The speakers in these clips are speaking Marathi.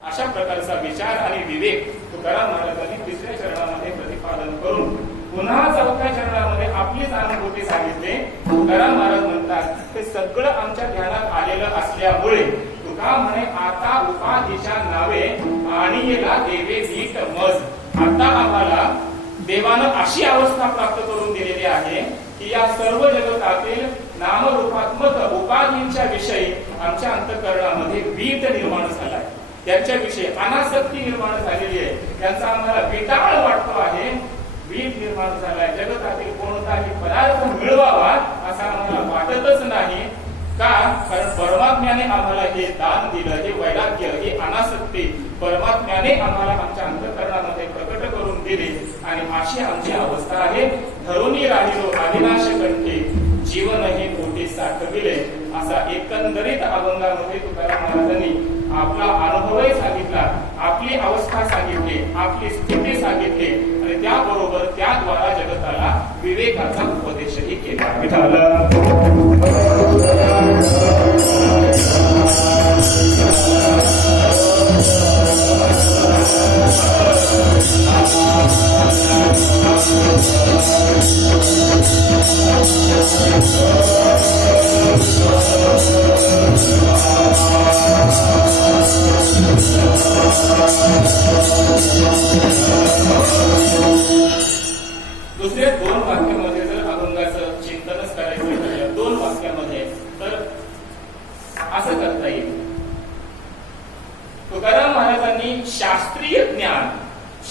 अशा प्रकारचा विचार आणि विवेक तुकाराम महाराजांनी तिसऱ्या चरणामध्ये प्रतिपादन करून पुन्हा चौथ्या चरणामध्ये आपलीच अनुभूती सांगितली. तुकाराम महाराज म्हणतात ते सगळं आमच्या ध्यानात आलेलं असल्यामुळे तुका म्हणे आता उपाधीच्या नावे आणीला देवे नीट मज. आता आम्हाला देवानं अशी अवस्था प्राप्त करून दिलेली आहे की या सर्व जगतातील नामरूपात्मक उपाधींच्या विषयी आमच्या अंतःकरणामध्ये वीट निर्माण झालाय. त्यांच्याविषयी अनासक्ती निर्माण झालेली आहे. त्यांचा आम्हाला विटाळ वाटतो आहे. वीट निर्माण झालाय. जगतातील कोणताही पदार्थ मिळवावा असा आम्हाला वाटतच नाही. का? कारण परमात्म्याने आम्हाला हे दान दिलं. हे वैराग्य, ही अनासक्ती परमात्म्याने आम्हाला आमच्या अंतःकरणामध्ये प्रकट करून दिली आणि अशी आमची अवस्था आहे. धरुनी राहिलो अविनाश कंठी जीवन हे मोठे साठविले. असा एकंदरीत अभंगामध्ये तुकाराम महाराजांनी आपला अनुभवही सांगितला, आपली अवस्था सांगितली, आपली स्थिती सांगितली आणि त्याबरोबर त्याद्वारा जगताला विवेकाचा उपदेशही केला. दुसऱ्या दोन वाक्यामध्ये जर अभंगाचं चिंतनच करायचं दोन वाक्यामध्ये तर असं करता येईल. तुकाराम महाराजांनी शास्त्रीय ज्ञान,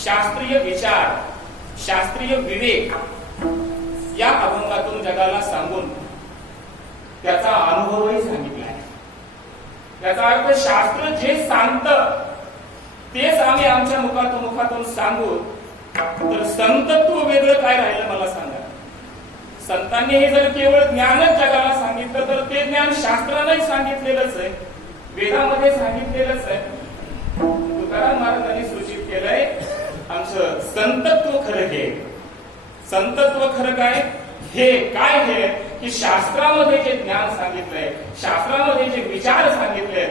शास्त्रीय विचार, शास्त्रीय विवेक या अभंगातून जगाला सांगून त्याचा अनुभवही सांगितला आहे. याचा अर्थ शास्त्र जे सांगतं तेच आम्ही आमच्या मुखातून सांगू. तर संतत्व वेगळं काय राहिलं मला सांगा. संतांनी हे जर केवळ ज्ञानच जगाला सांगितलं तर ते ज्ञान शास्त्राने सांगितलेलंच आहे, वेदामध्ये सांगितलेलंच आहे. तुकाराम महाराजांनी सूचित केलंय आमचं संतत्व खरं हे. संतत्व खरं काय? हे काय हे की शास्त्रामध्ये जे ज्ञान सांगितलंय, शास्त्रामध्ये जे विचार सांगितले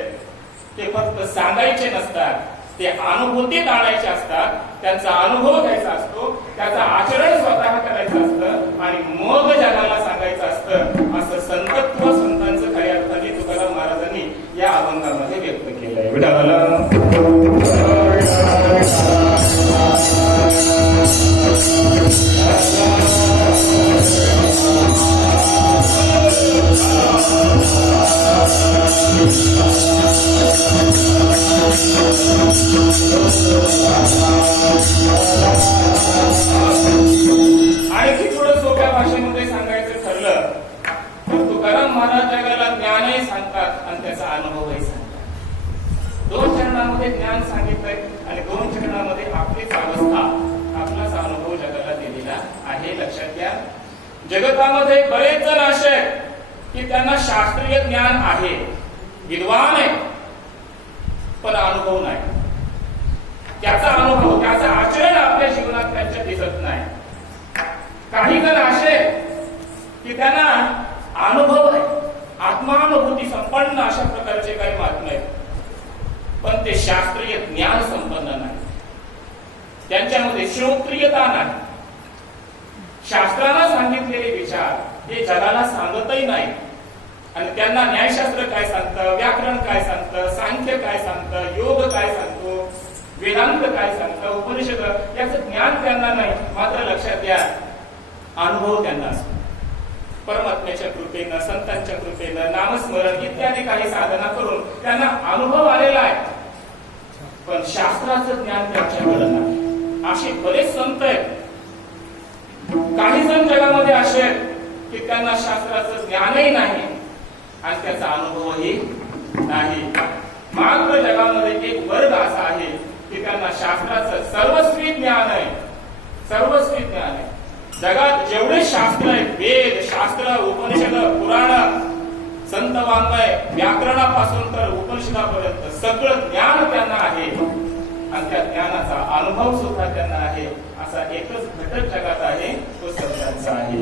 ते फक्त सांगायचे नसतात, ते अनुभूतीत आणायचे असतात. त्यांचा अनुभव घ्यायचा असतो, त्याचं आचरण स्वतः करायचं असतं आणि मग जगाला सांगायचं असतं. असं संतत्व संतांचं खऱ्या अर्थाने तुकाराम महाराजांनी या अभंगामध्ये व्यक्त केलंय. आणखी थोडं सोप्या भाषेमध्ये सांगायचं ठरलं तर तुकाराम महाराज जगाला ज्ञानही सांगतात आणि त्याचा अनुभवही सांगतात. दोन चरणामध्ये ज्ञान सांगितलंय आणि दोन चरणामध्ये आपलीच अवस्था, आपलाच अनुभव जगाला दिलेला आहे. लक्षात घ्या, जगतामध्ये बरेच जण असे आहेत की त्यांना शास्त्रीय ज्ञान आहे, विद्वान आहे, पण अनुभव नाही. त्याचा अनुभव, त्याचं आचरण आपल्या जीवनात त्यांच्या दिसत नाही. काही जण असे की त्यांना अनुभव आहे, आत्मानुभूती संपन्न अशा प्रकारचे काही महात्मे आहेत, पण ते शास्त्रीय ज्ञान संपन्न नाही. त्यांच्यामध्ये श्रोत्रियता नाही. शास्त्राला सांगितलेले विचार ते जगाला सांगतही नाही. आणि त्यांना न्यायशास्त्र काय सांगतं, व्याकरण काय सांगतं, सांख्य काय सांगतं, योग काय सांगतो, वेदांत काय सांगतं, उपनिषद याचं ज्ञान त्यांना नाही. मात्र लक्षात घ्या, अनुभव त्यांना असतो. परमात्म्याच्या कृपेनं, संतांच्या कृपेनं, नामस्मरण इत्यादी काही साधना करून त्यांना अनुभव आलेला आहे, पण शास्त्राचं ज्ञान त्यांच्याकडे नाही. असे बरेच संत आहेत. काही जण जगामध्ये असे आहेत की त्यांना शास्त्राचं ज्ञानही नाही आणि त्याचा अनुभवही नाही. मात्र जगामध्ये एक वर्ग असा आहे की त्यांना शास्त्राचं सर्वस्वी ज्ञान आहे, सर्वस्वी ज्ञान आहे. जगात जेवढे शास्त्र आहेत, वेद, शास्त्र, उपनिषद, पुराण, संत वाङ्मय, व्याकरणापासून तर उपनिषदापर्यंत सगळं ज्ञान त्यांना आहे आणि त्या ज्ञानाचा अनुभव सुद्धा त्यांना आहे. असा एकच घटक जगात आहे, तो संतांचा आहे.